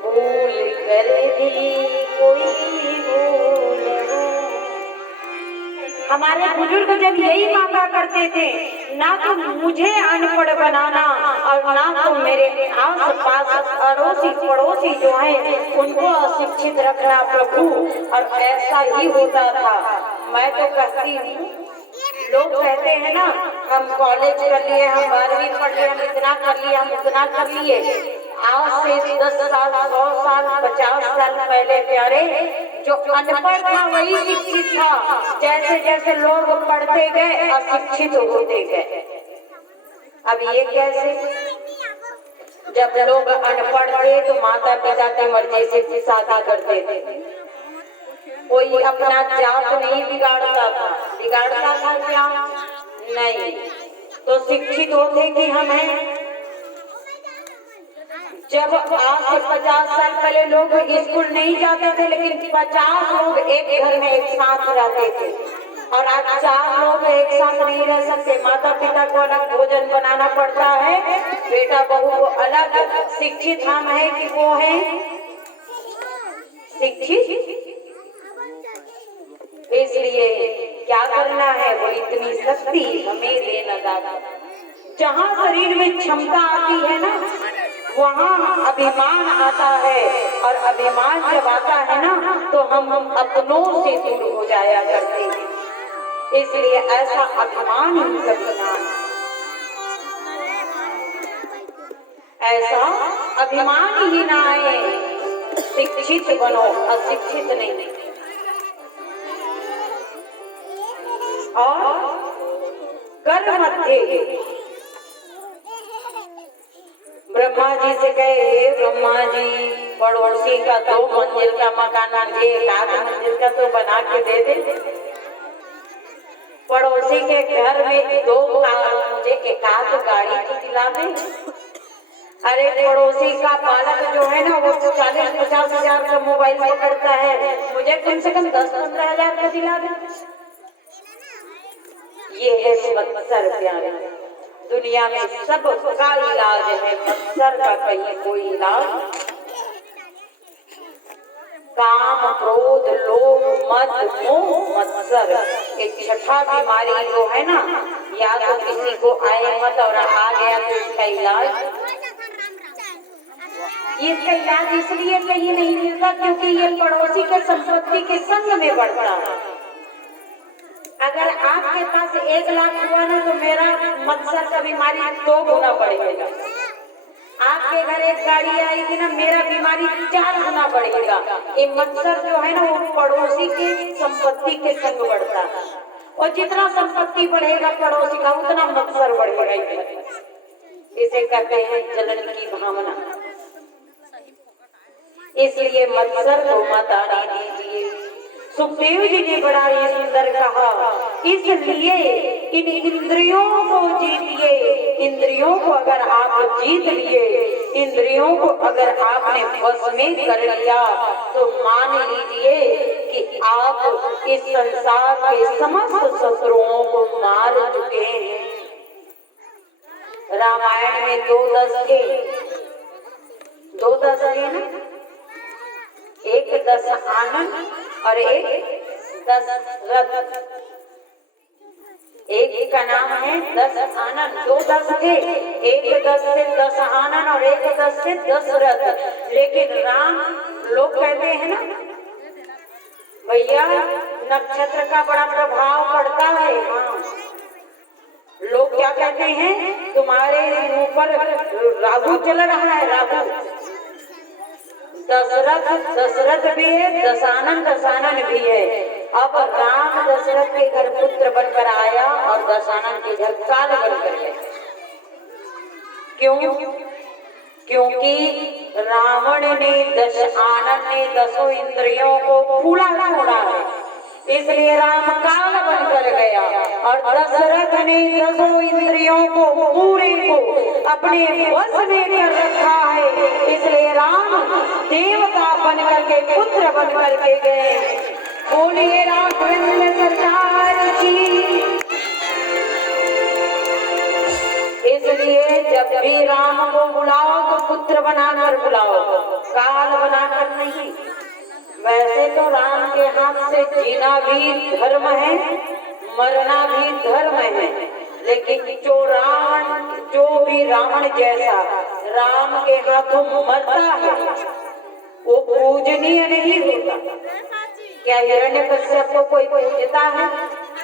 भूल कर भी कोई भूल हो। हमारे बुजुर्ग जब यही मांगा करते थे, ना तो मुझे अनपढ़ बनाना और ना तो मेरे आस पास अड़ोसी पड़ोसी जो हैं उनको अशिक्षित रखना प्रभु। और ऐसा ही होता था। मैं तो कहती हूँ, लोग कहते हैं ना हम कॉलेज कर लिए, हम 12वीं पढ़ लिए, हम इतना कर लिए, हम उतना कर लिए। आज से 10 साल 100 साल 50 साल पहले प्यारे जो अनपढ़ था वही शिक्षित था। जैसे जैसे लोग पढ़ते गए अशिक्षित होते गए। अब ये कैसे? जब लोग अनपढ़ थे तो माता पिता की मर्जी से शादी करते थे, कोई अपना जात नहीं बिगाड़ता था। बिगाड़ता था क्या? नहीं। तो शिक्षित होते कि हम हैं। जब आज से 50 साल पहले लोग स्कूल नहीं जाते थे, लेकिन 50 लोग एक घर में एक साथ रहते थे। और आज 4 लोग एक साथ नहीं रह सकते, माता पिता को अलग भोजन बनाना पड़ता है, बेटा बहू को अलग। शिक्षित हम है कि वो है शिक्षित? इसलिए क्या करना है, वो इतनी शक्ति हमें देना दादा। जहाँ शरीर में क्षमता आती है ना वहाँ अभिमान आता है, और अभिमान जब आता है ना तो हम अपनों से दूर हो जाया करते हैं। इसलिए ऐसा अभिमान ही कभी ना, ऐसा अभिमान ही ना आए, शिक्षित बनो, अशिक्षित नहीं। और कर मध्य ब्रह्मा जी से कहे, हे ब्रह्मा जी, पड़ोसी का 2 मंजिल का मकान मुझे 1 मंजिल का तो बना के दे दे। पड़ोसी के घर में 2 मुझे 1 गाड़ी की दिला दे। अरे पड़ोसी का बालक जो है ना वो 40-50 हजार का मोबाइल पकड़ता है, मुझे कम से कम 10-15 हजार का दिला दे। ये है मत्सर प्यारे। दुनिया में सबका इलाज है, मत्सर का कहीं कोई इलाज। काम, क्रोध, लोभ, मद, मोह, मत्सर, एक 6ठा बीमारी जो है ना, या तो किसी को आए मत और आ गया तो इसका इलाज, इसका इलाज इसलिए कहीं नहीं मिलता क्योंकि ये पड़ोसी के संपत्ति के संग में बढ़ता है। अगर आपके पास 1 लाख हुआ ना तो मेरा मत्सर का बीमारी 2 गुना बढ़ेगा। आपके घर 1 गाड़ी आएगी ना, मेरा बीमारी 4 गुना बढ़ेगा। ये मत्सर जो है ना वो पड़ोसी के संपत्ति के संग बढ़ता है, और जितना संपत्ति बढ़ेगा पड़ोसी का उतना मत्सर बढ़ेगा। इसे कहते हैं जलन की भावना। इसलिए मत्सर को मत आने दीजिए। सुखदेव जी ने बड़ा ही सुंदर कहा, इसलिए इन इंद्रियों को जीतिए। इंद्रियों को अगर आप जीत लिए, इंद्रियों को अगर आपने वश में कर लिया, तो मान लीजिए कि आप इस संसार के समस्त शत्रुओं को मार चुके हैं। रामायण में 2 दस थे, 2 दस थे ना, एक दशानन और एक दशरथ। एक का नाम है दशानन, 2 दस थे, एक 10 से दशानन और एक 10 से दशरथ। लेकिन राम, लोग कहते हैं ना भैया नक्षत्र का बड़ा प्रभाव पड़ता है। हाँ, लोग क्या कहते हैं, तुम्हारे ऊपर राहु चल रहा है, राहु। दशरथ भी है, दशानन भी है। अब राम दशरथ के घर पुत्र बनकर आया और दशानन के घर काल बनकर गया। क्यों? क्योंकि रावण ने, दशानन ने 10 इंद्रियों को खुला छोड़ा है, इसलिए राम काल बनकर गया। और दशरथ ने 10 इंद्रियों को पूरे को अपने वश में कर रखा है, इसलिए राम देवता बनकर के, पुत्र बनकर के गए। बोलिए राघवेंद्र सरकार की। इसलिए जब भी राम को बुलाओ तो पुत्र बनाकर बुलाओ, काल बनाकर नहीं। वैसे तो राम के हाथ से जीना भी धर्म है, मरना भी धर्म है, लेकिन जो भी रावण जैसा राम के हाथों मरता है वो पूजनीय नहीं होता। क्या हिरण्यकश्यप को कोई पूजता है?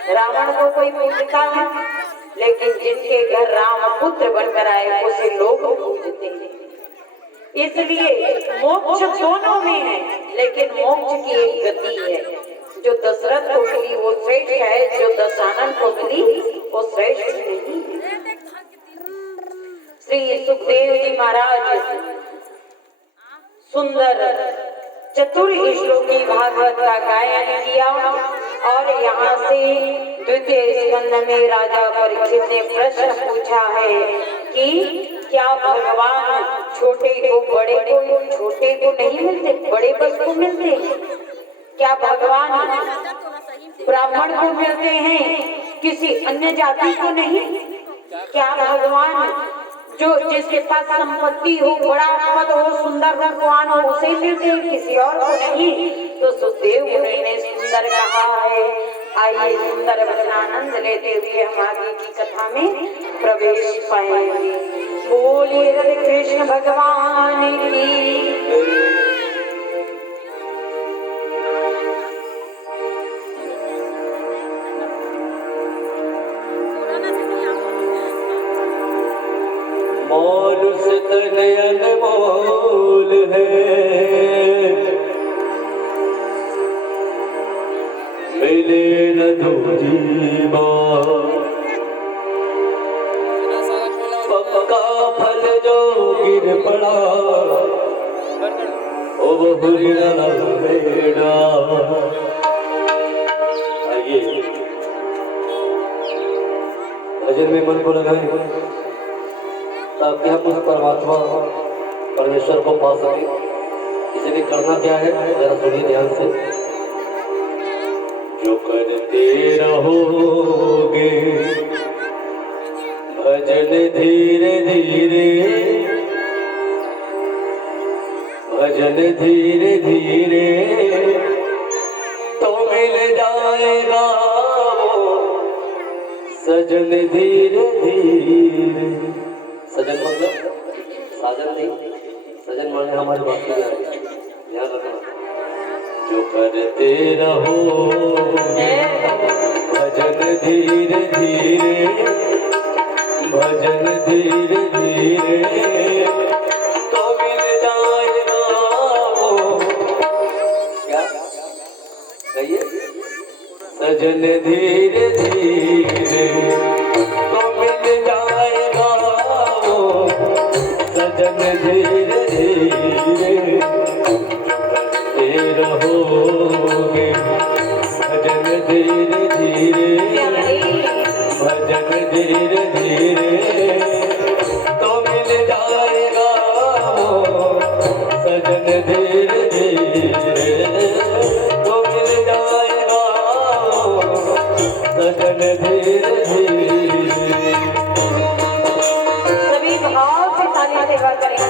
रावण को कोई पूजता है? लेकिन जिसके घर राम पुत्र बनकर आए उसे लोग पूजते हैं। इसलिए मोक्ष दोनों में है, लेकिन मोक्ष की एक गति है। जो दशरथ को मिली वो श्रेष्ठ है, जो दशानन को मिली वो श्रेष्ठ नहीं। श्री सुखदेव जी महाराज सुंदर चतुर्श्लोकी भागवत का गायन किया, और यहाँ से 2 स्कंद में राजा परीक्षित ने प्रश्न पूछा है कि क्या भगवान छोटे को नहीं मिलते, बड़े बस को मिलते हैं? क्या भगवान ब्राह्मण को मिलते हैं, किसी अन्य जाति को नहीं? क्या भगवान जिसके पास संपत्ति हो, बड़ा पद हो, सुंदर भगवान हो, उसे मिलते हैं, किसी और को नहीं? तो सुखदेव मुनि ने सुंदर कहा है। आइए सुंदर वचनानंद लेते हुए हम आगे की कथा में प्रवेश पाएंगे। बोलिए राधे कृष्ण भगवान की। मानुष तन अनमोल है, मिले न दूजी बार। पक्का फल जो गिर पड़ा, ओ बहुरिया बेड़ा। आइए भजन में मन को लगाए ताकि हम उस परमात्मा परमेश्वर को पा सके। इसलिए करना क्या है, जरा सुनिए ध्यान से। जो करते रहोगे भजन धीरे धीरे, भजन धीरे धीरे, तो मिल जाएगा वो सजन धीरे धीरे। सजन मतलब साजन नहीं, सजन माने हमारे बाकी ध्यान रखना। जो करते रहो भजन धीरे धीरे, भजन धीरे धीरे, तो मिल जाएगा वो क्या कहिए, सजन धीरे धीरे, तो मिल जाएगा वो सजन धीरे धीरे। करते रहोगे भजन धीरे धीरे, भजन धीरे धीरे, तो मिल जाएगा वो सजन धीरे धीरे, तो मिल जाएगा वो सजन धीरे धीरे। सभी भाव से ताली सेवा करेंगे।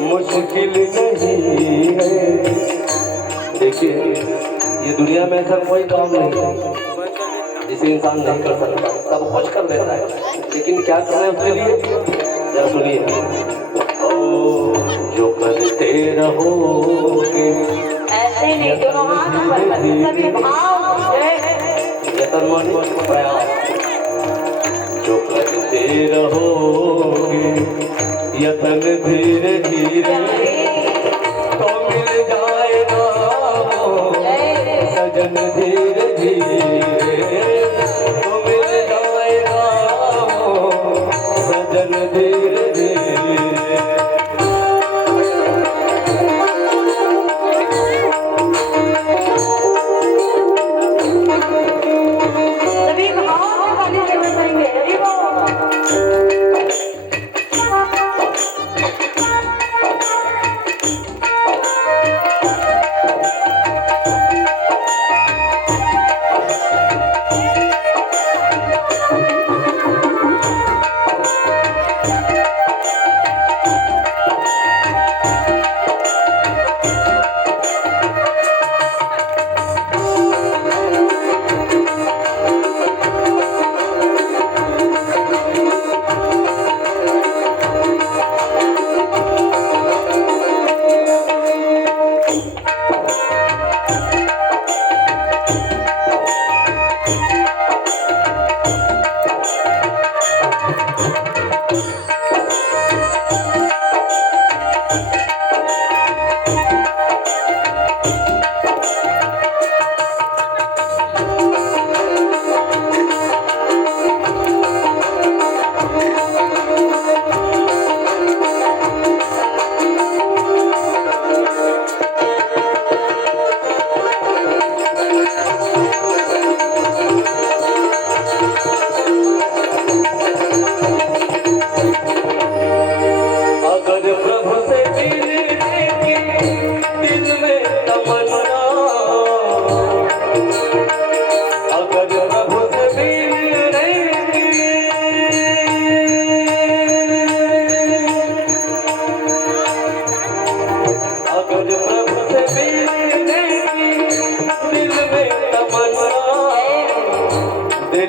मुश्किल नहीं है। देखिए ये दुनिया में ऐसा कोई काम नहीं है जिसे इंसान नहीं कर सकता, सब कुछ कर लेता है, लेकिन क्या करना है उसके लिए, जरा सुनिए। ओ जो करते रहोगे ऐसे नहीं, दोनों हाथ ऊपर कर, सभी भाव यतन मन प्रयास, जो करते रहोगे यतन धीरे धीरे, तो मिल जाएगा वो सजन धीरे धीरे, तो मिल जाएगा वो सजन धीरे धीरे। सभी भाव से ताली सेवा करेंगे।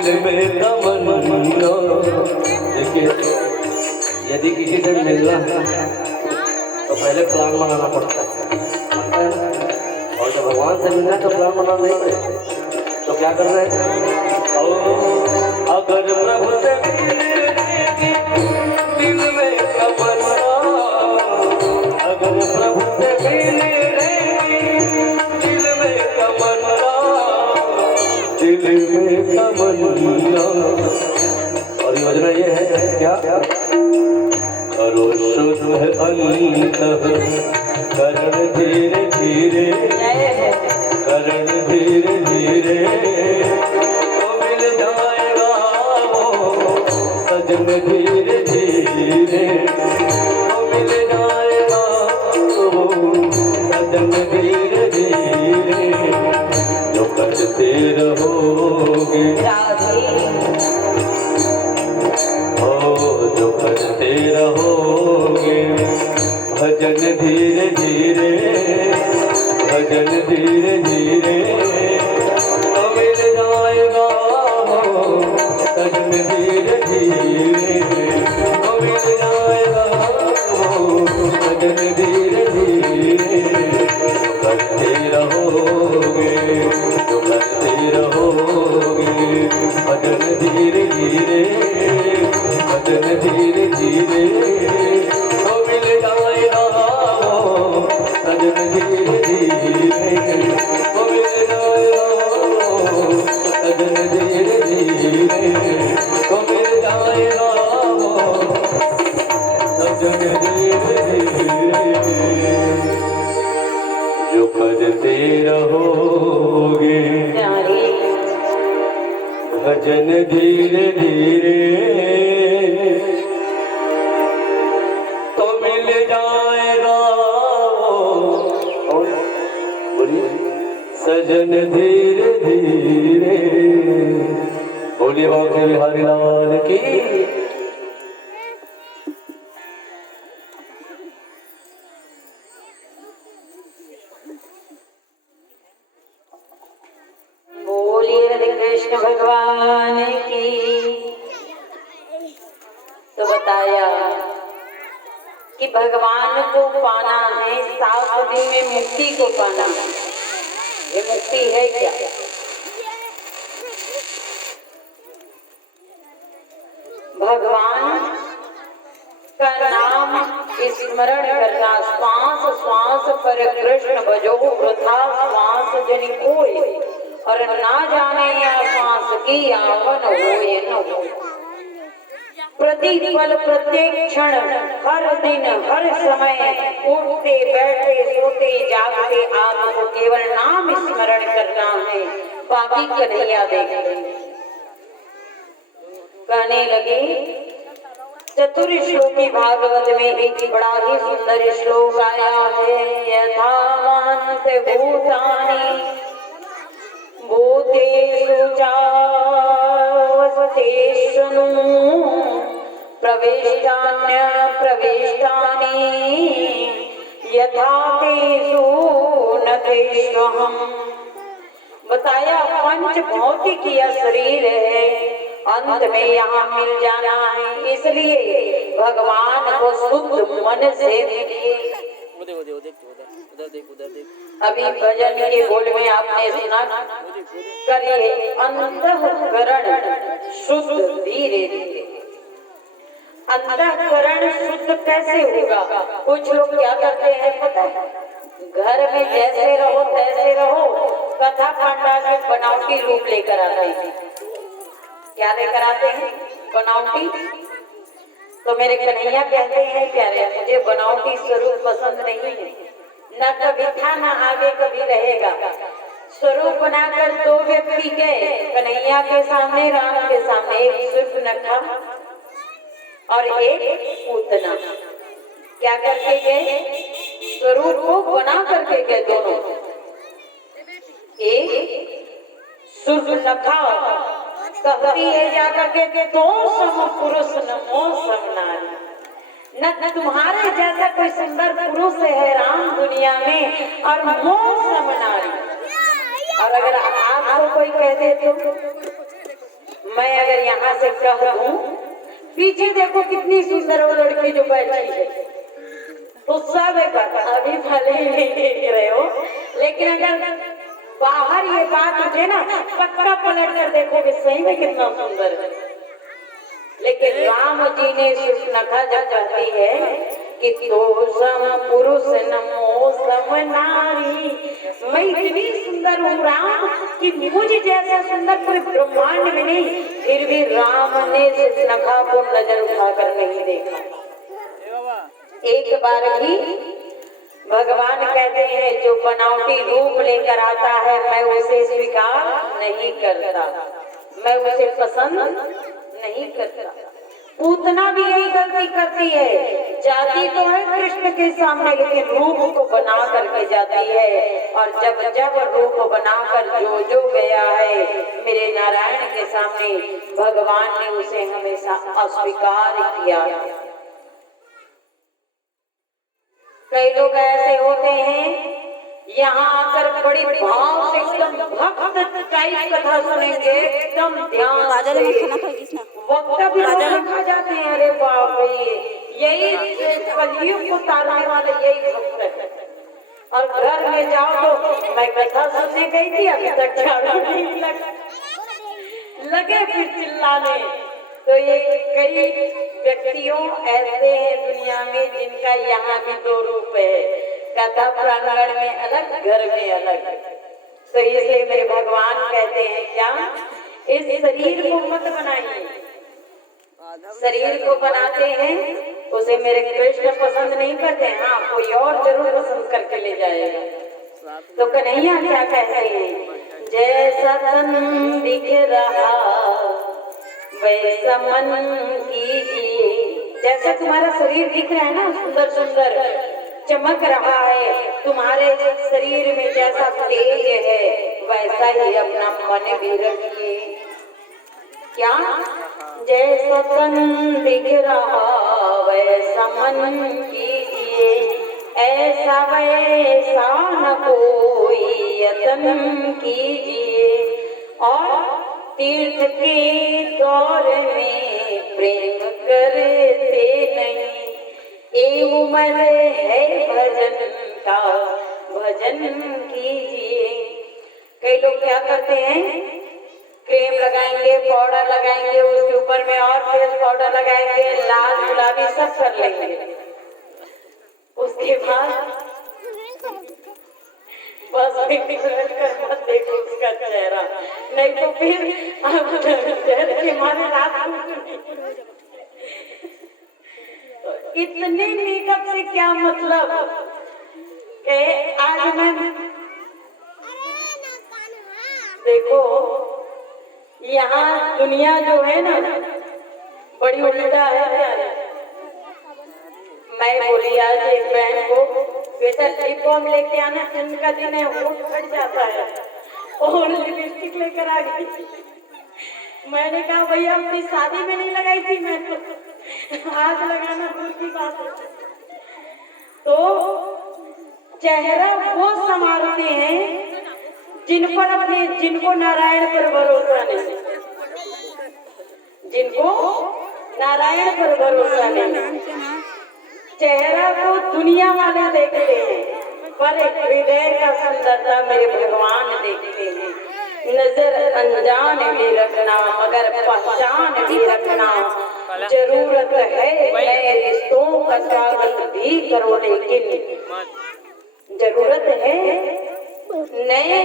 दिल में तमन्ना। देखिए, यदि किसी से मिलना है तो पहले प्लान बनाना पड़ता है ना? और जब भगवान से मिलना है तो प्लान बनाना नहीं पड़ेगा। तो क्या कर रहे हैं? अगर प्रभु से दिल में तमन्ना, अगर प्रभु से दिल में तमन्ना, दिल में तमन्ना। और योजना ये है क्या? करो शुद्ध अंतः करण धीरे धीरे, करण धीरे धीरे, तो मिल जाएगा वो सजन धीरे धीरे, तो मिल जाएगा वो सजन धीरे धीरे। जो करते रहोगे जो करते रहोगे भजन धीरे धीरे, भजन धीरे धीरे, तो मिल जाएगा भजन धीरे धीरे, तो मिल जाएगा भजन धीरे धीरे। जो करते रहोगे, जो करते रहोगे भजन धीरे धीरे, भजन धीरे धीरे, तो मिल जाएगा भजन धीरे धीरे, तो मिल जाएगा भजन धीरे धीरे, तो मिल जाएगा भजन धीरे धीरे। जो करते रहोगे भजन धीरे धीरे, तो मिल जाएगा और बोलिए सजन धीरे धीरे। बोलिए बाबा बिहारी लाल की। बोलिए हरे कृष्ण भगवान की। तो बताया कि भगवान को पाना है, 7 दिन में मुक्ति को पाना है। ये मुक्ति है क्या? भगवान का नाम स्मरण करना, श्वास श्वास पर कृष्ण भजो वृथा श्वास जनि कोय, और ना जाने या श्वास की आवन होय न होय। प्रतिपल प्रत्येक क्षण, हर दिन हर समय, उठते बैठते सोते जागते आपको केवल नाम स्मरण करना है, बाकी कन्हैया देख। कहने लगे चतुर्श्लोकी भागवत में एक बड़ा ही सुंदर श्लोक आया है। यथावांत भूतानि भूतेषु चावस्थेषु प्रविष्टान्य प्रविष्टानि यथा तेषु न तेष्वहम्। बताया पंच भौतिक यह शरीर है, अंत में यहाँ मिल जाना है, इसलिए भगवान को शुद्ध मन से मिलिए। अभी भजन के बोल में आपने सुना, करिए अंतःकरण शुद्ध धीरे धीरे। अंतःकरण शुद्ध कैसे होगा? कुछ लोग क्या करते हैं पता है? घर में जैसे रहो तैसे रहो, कथा पंडाल में बनावटी रूप लेकर आते हैं। क्या लेकर आते हैं? बनावटी। तो मेरे कन्हैया कहते हैं प्यारे, मुझे बनावटी स्वरूप पसंद नहीं है, न कभी था न आगे कभी रहेगा। स्वरूप बनाकर 2 व्यक्ति गए कन्हैया के सामने, राम के सामने, एक शूर्पणखा और एक पूतना। क्या करके गए? स्वरूप को बना करके गए दोनों। एक शूर्पणखा कहती है जाकर के तो सम पुरुष नमो सम नारी, न तुम्हारे जैसा कोई सुंदर पुरुष है राम दुनिया में, और मो सम नारी। और अगर आपको कोई कह दे तो मैं अगर यहाँ से कह दूं पीछे देखो कितनी सुंदर वो लड़की जो बैठी है, तो सब एक बात अभी भले ही नहीं देख रहे हो, लेकिन अगर बाहर ये बात उठे ना पक्का पलट कर देखोगे सही में कितना सुंदर है। लेकिन राम जी ने सुष्णखा जब कहती है कि तो सम पुरुष नमो सम नारी, मैं इतनी सुंदर हूँ राम कि मुझे जैसा सुंदर पूरे ब्रह्मांड में नहीं, फिर भी राम ने सुष्णखा को नजर उठाकर नहीं देखा। एक बार भी भगवान कहते हैं जो बनावटी रूप लेकर आता है मैं उसे स्वीकार नहीं करता, मैं उसे पसंद नहीं करता। पूतना भी यही गलती करती है, जाती तो है कृष्ण के सामने लेकिन रूप को बना करके जाती है, और जब जब रूप बनाकर जो गया है मेरे नारायण के सामने भगवान ने उसे हमेशा अस्वीकार किया। कई लोग ऐसे होते हैं यहाँ आकर बड़ी भाव से एकदम भक्त टाइप कथा सुनेंगे, एकदम ध्यान से वक्त भी खा जाते हैं। अरे बाप रे, यही कलयुग को तारने वाले यही भक्त है। और घर में जाओ तो मैं कथा सुनने गई थी अभी तक झाड़ू नहीं लगे फिर चिल्लाने। तो ये कई व्यक्तियों ऐसे हैं दुनिया में जिनका यहाँ भी दो रूप है, कथा प्रांगण में अलग घर में अलग। तो इसलिए मेरे भगवान कहते हैं क्या, इस शरीर को मत बनाइए। शरीर को बनाते हैं उसे मेरे कृष्ण पसंद नहीं करते, हाँ कोई और जरूर पसंद करके ले जाएगा। तो कन्हैया क्या कहते हैं, जैसा तन दिख रहा वैसा मन कीजिए। जैसा तुम्हारा शरीर दिख रहा है ना सुंदर सुंदर चमक रहा है, तुम्हारे शरीर में जैसा तेज है वैसा ही अपना मन भी रखिए। क्या, जैसा तन दिख रहा वैसा मन कीजिए, ऐसा वैसा न कोई यतन कीजिए। और तीर्थ के दौर में प्रेम करते नहीं, ये उम्र है भजन का भजन कीजिए। कई लोग क्या करते हैं, क्रीम लगाएंगे, पाउडर लगाएंगे, उसके ऊपर में और फेस पाउडर लगाएंगे, लाल गुलाबी सब कर लेंगे। उसके बाद बस कर मत देखो उसका चेहरा, नहीं तो फिर चेहरे के मारे रात इतने मेकअप से क्या मतलब। आज मैं देखो यहाँ दुनिया जो है ना बड़ी उल्टा है। मैं बोली आज एक बहन को, बेटा लिप बाम लेके आना, दिन का दिन है होठ फट जाता है, और लिपस्टिक लेकर आ गई। मैंने कहा भैया अपनी शादी में नहीं लगाई थी मैं तो, आज लगाना दूर की बात है। तो चेहरा वो संभालते हैं जिनको नारायण पर भरोसा नहीं, जिनको नारायण पर भरोसा नहीं। चेहरा को दुनिया वाले देखते हैं, पर हृदय का सुंदरता मेरे भगवान देखते हैं। नजर अनजान भी रखना मगर पहचान भी रखना, जरूरत है नए रिश्तों का स्वागत भी करो, लेकिन जरूरत है नए